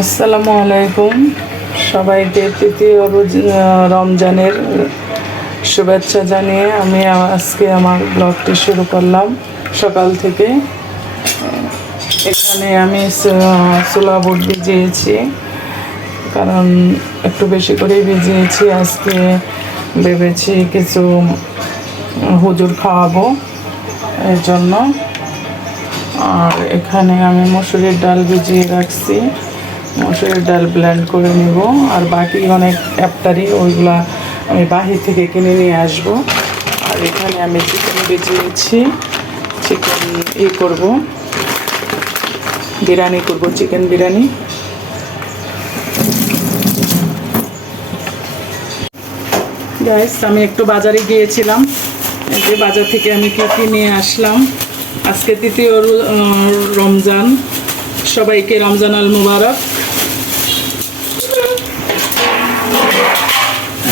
আসসালামু আলাইকুম সবাইকে তৃতীয় রমজানের শুভেচ্ছা জানিয়ে আমি আজকে আমার ব্লগটি শুরু করলাম সকাল থেকে। এখানে আমি ছোলা বুট ভিজিয়েছি, কারণ একটু বেশি করেই ভিজিয়েছি। আজকে ভেবেছি কিছু হুজুর খাওয়াবো এর জন্য। আর এখানে আমি মসুরির ডাল ভিজিয়ে রাখছি, মসুরির ডাল ব্লেন্ড করে নিব। আর বাকি অনেক ইফতারি ওইগুলা আমি বাহির থেকে কিনে নিয়ে আসব। আর এখানে আমি চিকেন ভিজিয়েছি, চিকেন করব, বিরিয়ানি করব, চিকেন বিরিয়ানি। গাইস, আমি একটু বাজারে গিয়েছিলাম, যে বাজার থেকে আমি কি নিয়ে আসলাম। আজকে তৃতীয় রমজান, সবাইকে রমজান আল মুবারক।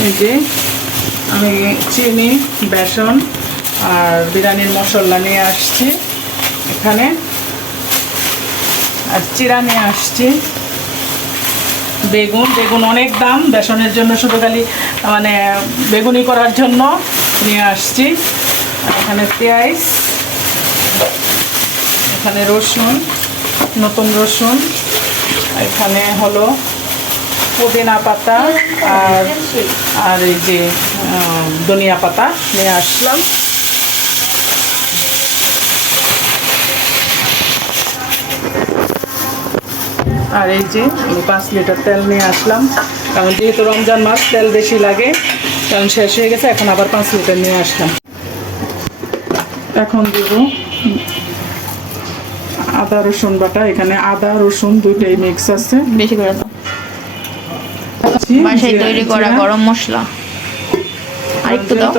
এই যে আমি চিনি, বেসন আর বিরিয়ানির মশলা নিয়ে আসছি এখানে, আর চিরা নিয়ে আসছি। বেগুন অনেক দাম, বেসনের জন্য শুধু খালি মানে বেগুনি করার জন্য নিয়ে আসছি। এখানে পেঁয়াজ, এখানে রসুন, নতুন রসুন, এখানে হলো পুদিনা পাতা আর এই যে ধনিয়া পাতা নিয়ে আসলাম। আর এই যে আমি 5 লিটার তেল নিয়ে আসলাম, কারণ যেহেতু রমজান মাস তেল বেশি লাগে, কারণ শেষ হয়ে গেছে। এখন আবার 5 লিটার নিয়ে আসলাম। এখন দেব আদা রসুন বাটা। এখানে আদা রসুন দুটোই মিক্স আছে। বেশি করে দাও। বাসায় তৈরি করা গরম মশলা আর একটু দাও।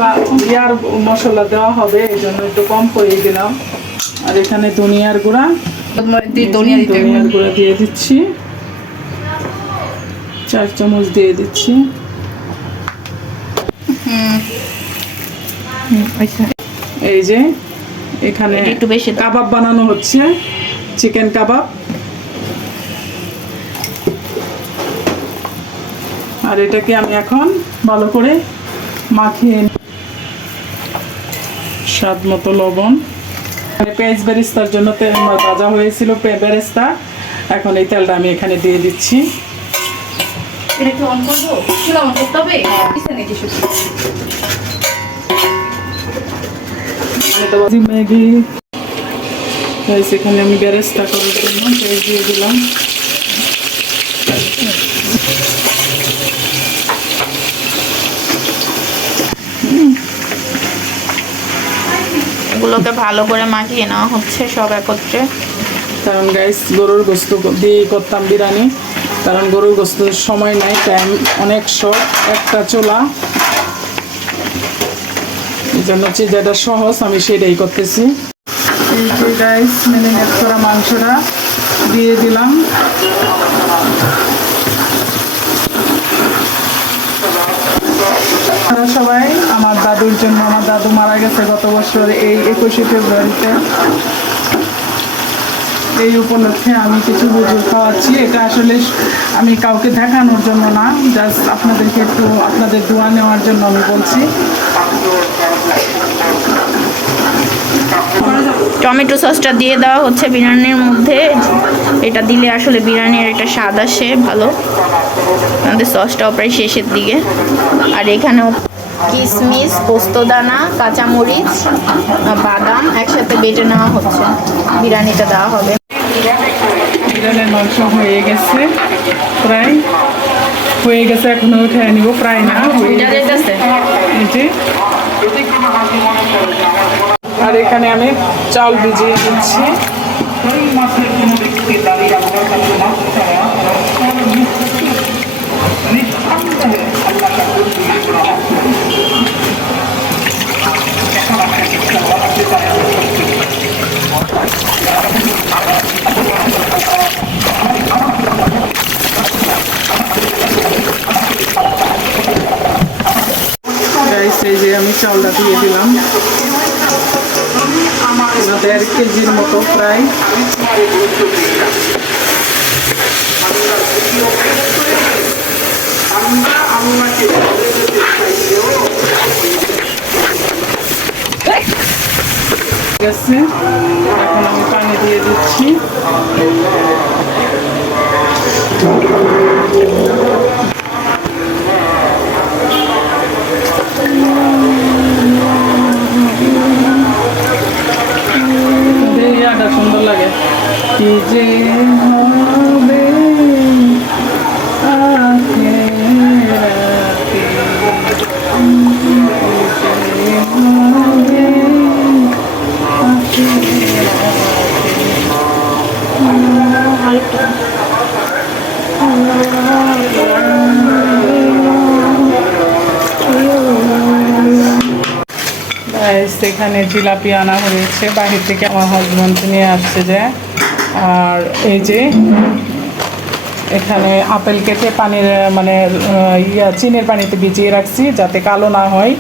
ইয়ার মশলা দেওয়া হবে, এই জন্য একটু কম করে দিলাম। আর এখানে ধনিয়ার গুঁড়া, ধনিয়ার গুঁড়া দিয়ে দিচ্ছি, 4 চামচ দিয়ে দিচ্ছি। এই যে এখানে একটু বেশি কাবাব বানানো হচ্ছে, চিকেন কাবাব। আর এটাকে আমি এখন ভালো করে মাখিয়ে, স্বাদ মতো লবণ। পেঁয়াজ বেরেস্তার জন্য তেল ভাজা হয়েছিল, বেরেস্তা। এখন এই তেলটা আমি এখানে দিয়ে দিচ্ছি। ম্যাগি এখানে আমি বেরেস্তা করার জন্য পেঁয়াজ দিয়ে দিলাম। এগুলোকে ভালো করে মাখিয়ে নেওয়া হচ্ছে সব একত্রে। কারণ গাইস, গরুর গোস্ত দিয়ে করতাম বিরিয়ানি, কারণ গরুর গোস্তের সময় নাই, টাইম অনেক শর্ট, একটা চোলা। এই জন্য যেটা সহজ আমি সেটাই করতেছি। এই যে গাইস, ম্যারিনেট করা মাংসটা দিয়ে দিলাম। সবাই আমার দাদুর জন্য, আমার দাদু মারা গেছে গত বছর এই 21শে ফেব্রুয়ারিতে। এই উপলক্ষে আমি কিছু হুজুর খাওয়াচ্ছি। এটা আসলে আমি কাউকে দেখানোর জন্য না, জাস্ট আপনাদেরকে একটু আপনাদের দোয়া নেওয়ার জন্য আমি বলছি। টমেটো সসটা দিয়ে দেওয়া হচ্ছে বিরিয়ানির মধ্যে। এটা দিলে আসলে বিরিয়ানির একটা স্বাদ আসে ভালো। আমাদের সসটাও প্রায় শেষের দিকে। আর এখানেও কিশমিশ, পোস্তদানা, কাঁচামরিচ, বাদাম একসাথে বেটে নেওয়া হচ্ছে, বিরিয়ানিটা দেওয়া হবে। বিরিয়ানির মাংস হয়ে গেছে, প্রায় হয়ে গেছে। এখনো উঠে নিব, প্রায় না হয়ে গেছে। আর এখানে আমি চাল ভিজিয়ে দিচ্ছি। এই যে আমি চালটা দিয়ে দিলাম, 1.5 কেজির মতো প্রায়। ঠিক আছে, এখন আমি পানি দিয়ে দিচ্ছি। সুন্দর লাগে কি যে হবে সেখানে জিলাপি আনা হয়েছে বাহির থেকে, আমার হাজব্যান্ড নিয়ে আসছে যে। আর এই যে এখানে আপেল কেটে পানির মানে চিনির পানিতে ভিজিয়ে রাখছি যাতে কালো না হয়।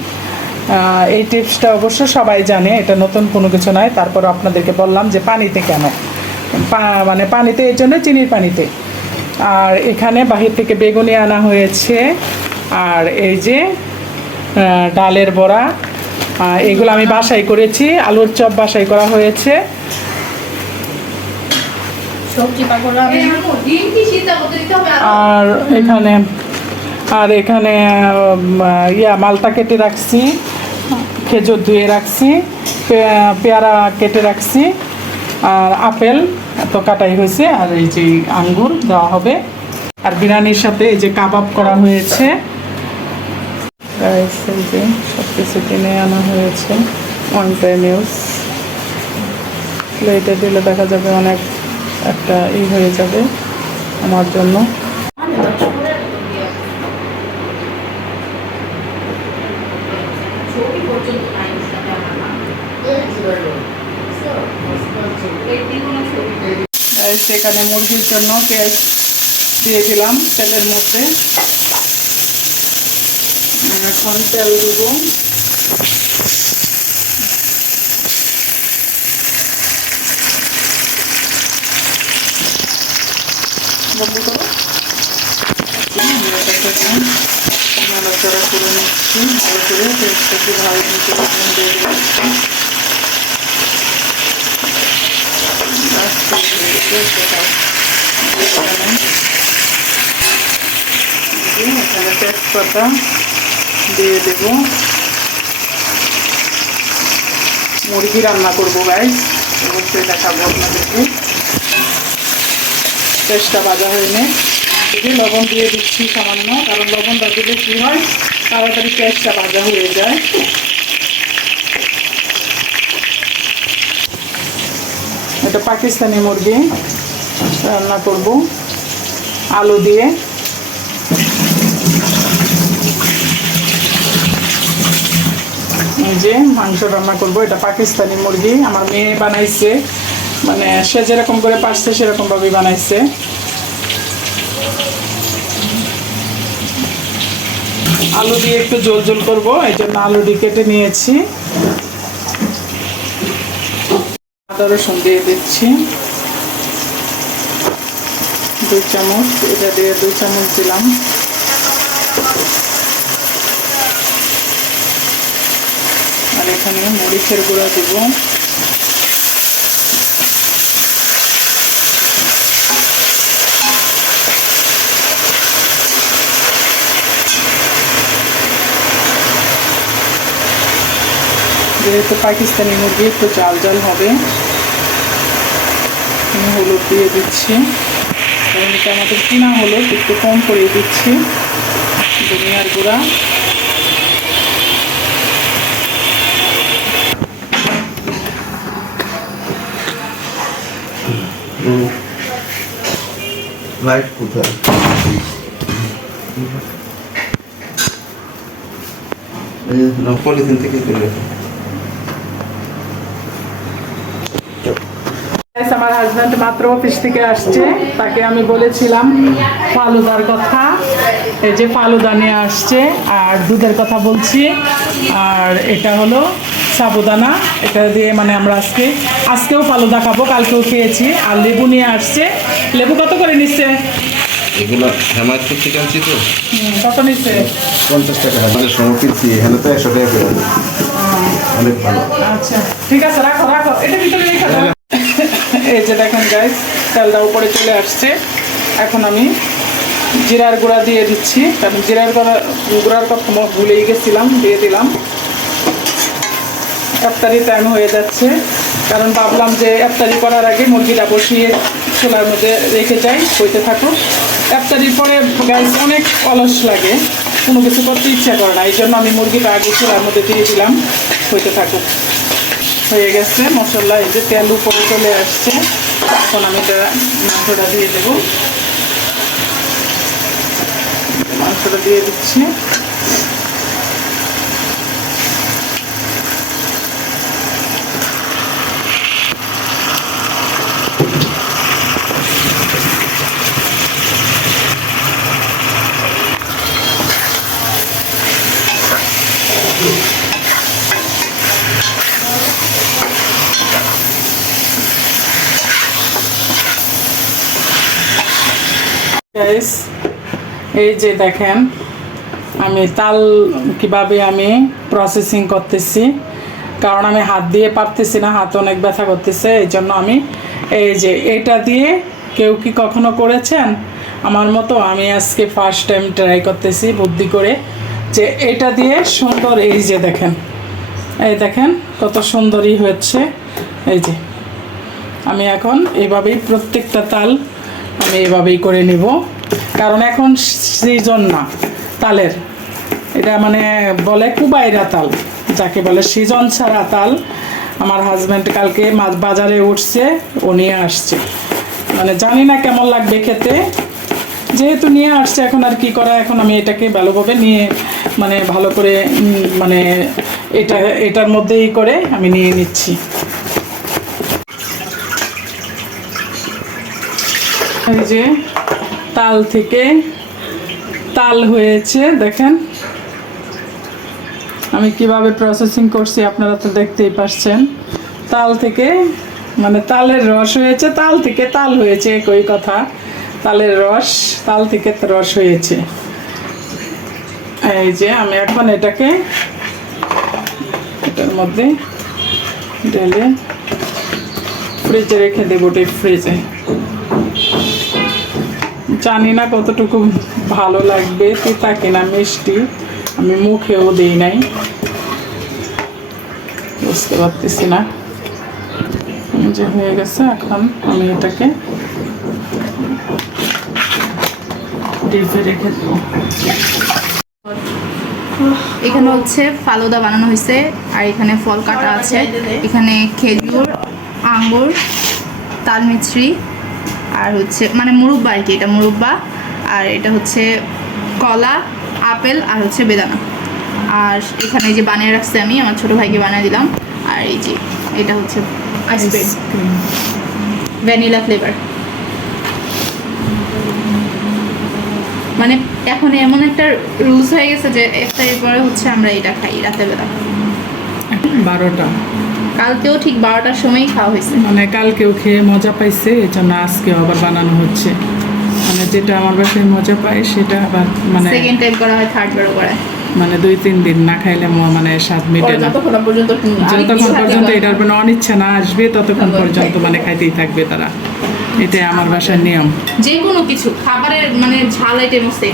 এই টিপসটা অবশ্য সবাই জানে, এটা নতুন কোনো কিছু নয়। তারপর আপনাদেরকে বললাম যে পানিতে কেন, মানে পানিতে এই জন্য চিনির পানিতে। আর এখানে বাহির থেকে বেগুনি আনা হয়েছে। আর এই যে ডালের বড়া, এগুলো আমি বাসায় করেছি। আলুর চপ বাসায় করা হয়েছে। আর এখানে মালটা কেটে রাখছি, খেজুর ধুয়ে রাখছি, পেয়ারা কেটে রাখছি, আর আপেল তো কাটাই হয়েছে। আর এই যে আঙ্গুর দেওয়া হবে। আর বিরিয়ানির সাথে এই যে কাবাব করা হয়েছে। সব কিছু কিনে আনা হয়েছে ওয়ান টাইম ইউজ। এটা দিলে দেখা যাবে অনেক একটা হয়ে যাবে আমার জন্য। সেখানে মুরগির জন্য পেঁয়াজ দিয়ে দিলাম তেলের মধ্যে। এখন তেল দিব। নাড়াচাড়া করে নিচ্ছি ভালো করে, পেঁয়াজটাকে ভালো দিয়ে দিচ্ছি। এখানে তেজপাতা দিয়ে দেব। মুরগি রান্না করবো গাইস, অবশ্যই দেখাবো আপনাদেরকে। পেঁয়াজটা ভাজা হয়নি, লবণ দিয়ে দিচ্ছি সামান্য, কারণ লবণটা দিলে কি হয় তাড়াতাড়ি পেঁয়াজটা ভাজা হয়ে যায়। এটা পাকিস্তানি মুরগি রান্না করব আলু দিয়ে। এই যে মাংস রান্না করব, এটা পাকিস্তানি মুরগি আমার মেয়ে বানাইছে, মানে সে যেরকম করে পারছে সেরকম ভাবে বানাইছে। আলু দিয়ে একটু ঝোল ঝোল করবো, এই জন্য আলুটি কেটে নিয়েছি। আদা রসুন দিয়ে দিচ্ছি 2 চামচ, এটা দিয়ে 2 চামচ দিলাম। আর এখানে মরিচের গুঁড়া দেব। যেহেতু পাকিস্তানি মুরগি একটু ঝাল ঝাল হবে, আমি হলুদ দিয়ে দিচ্ছি। এমনিতে আমাদের কিনা হলুদ একটু কম করে দিচ্ছি। ধনিয়ার গুঁড়া, লাইট কোথায়? পলিথিন থেকে তুলে আমার হাজব্যান্ড মাত্র অফিস থেকে আসছে, তাকে আমি বলেছিলাম ফালুদার কথা। এই যে ফালুদা নিয়ে আসছে, আর দুধের কথা বলছি। আর এটা হলো সাবুদানা, এটা দিয়ে মানে আমরা আজকেও ফালুদা খাবো, কালকেও খেয়েছি। আর লেবু নিয়ে আসছে। লেবু কত করে নিচ্ছে? এগুলো হেমায়তপুর থেকে আনছি তো কত নিচ্ছে? 50 টাকা আমাদের সময় কিনছি, এখানে তো 100 টাকা করে দেয়। অনেক ভালো। আচ্ছা ঠিক আছে, রাখো রাখো, এটা ভিতরে রেখে দাও। এই যে দেখেন গাইস, তেলটা উপরে চলে আসছে। এখন আমি জিরার গুঁড়া দিয়ে দিচ্ছি, কারণ জিরার গুঁড়ার কথা ভুলেই গেছিলাম, দিয়ে দিলাম। ইফতারি টাইম হয়ে যাচ্ছে, কারণ ভাবলাম যে ইফতারি করার আগে মুরগিটা বসিয়ে চুলার মধ্যে রেখে যাই, হইতে থাকুক। ইফতারির পরে গাইস অনেক অলস লাগে, কোনো কিছু করতে ইচ্ছা করে না, এই জন্য আমি মুরগিটা আগে চুলার মধ্যে দিয়ে দিলাম, হইতে থাকুক। হয়ে গেছে মশলা, এই যে তেল উপরে চলে আসছে। এখন আমি এটা মাংসটা দিয়ে দেবো, মাংসটা দিয়ে দিচ্ছি। গাইস এই যে দেখেন আমি তাল কিভাবে আমি প্রসেসিং করতেছি, কারণ আমি হাত দিয়ে পারতেছি না, হাত অনেক ব্যথা করতেছে, এই জন্য আমি এই যে এটা দিয়ে, কেউ কি কখনো করেছেন আমার মতো? আমি আজকে ফার্স্ট টাইম ট্রাই করতেছি বুদ্ধি করে, যে এটা দিয়ে সুন্দর, এই যে দেখেন, এই দেখেন কত সুন্দরই হচ্ছে। এই যে আমি এখন এইভাবেই প্রত্যেকটা তাল আমি এভাবেই করে নিব, কারণ এখন সিজন না তালের, এটা মানে বলে কুবাইরা তাল, যাকে বলে সিজন ছাড়া তাল। আমার হাজব্যান্ড কালকে মাছ বাজারে উঠছে, ও নিয়ে আসছে, মানে জানি না কেমন লাগবে খেতে, যেহেতু নিয়ে আসছে এখন আর কি করা। এখন আমি এটাকে ভালোভাবে নিয়ে মানে ভালো করে মানে এটার মধ্যেই করে আমি নিয়ে নিচ্ছি। এই যে তাল থেকে তাল হয়েছে, দেখেন আমি কিভাবে প্রসেসিং করছি, আপনারা তো দেখতেই পাচ্ছেন। তাল থেকে মানে তালের রস হয়েছে, তাল থেকে তাল হয়েছে, একই কথা, তালের রস, তাল থেকে রস হয়েছে। এই যে আমি এখন এটাকে এটার মধ্যে ঢেলে ফ্রিজে রেখে দেবো, ডিপ ফ্রিজে। জানি না কতটুকু ভালো লাগবে, তিতা কিনা মিষ্টি, আমি মুখেও দিই নাই, বুঝতে পারতেছি না। যে হয়ে গেছে, এখন আমি এটাকে ডিপে রেখে দেবো। এখানে হচ্ছে ফালুদা বানানো হয়েছে, আর এখানে ফল কাটা আছে, এখানে খেজুর, আঙ্গুর, তালমিছরি, আর হচ্ছে মানে মুরব্বা আর কি, এটা মুরব্বা, আর এটা হচ্ছে কলা, আপেল, আর হচ্ছে বেদানা। আর এখানে যে বানিয়ে রাখছি আমি, আমার ছোটো ভাইকে বানিয়ে দিলাম। আর এই যে এটা হচ্ছে আইসক্রিম, ভ্যানিলা ফ্লেভার। মানে এখন এমন একটা রুলস হয়ে গেছে যে ইফতারের পরে হচ্ছে আমরা এটা খাই রাতের বেলা 12টা, কালকেও ঠিক 12টার সময়ই খাওয়া হয়েছে। মানে কালকেও খেয়ে মজা পাইছে, এই জন্য আজকেও আবার বানানো হচ্ছে। মানে যেটা আমার বাসায় মজা পাই সেটা আবার মানে সেকেন্ড টাইম করা হয়, থার্ড বারও করা হয়। মানে 2-3 দিন না খাইলে মানে স্বাদ মেটে না। যতক্ষণ পর্যন্ত এটার কোনো অনিচ্ছা না আসবে ততক্ষণ পর্যন্ত মানে খাইতেই থাকবে তারা, এটাই আমার বাসার নিয়ম। যে কোনো কিছু খাবারের মানে ঝাল আইটেম আছে,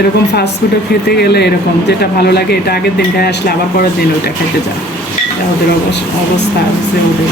এরকম ফাস্টফুডও খেতে গেলে এরকম যেটা ভালো লাগে এটা আগের দিন খাই আসলে আবার পরের দিন ওইটা খেতে যায়, ওদের অবস্থা আছে ওদের।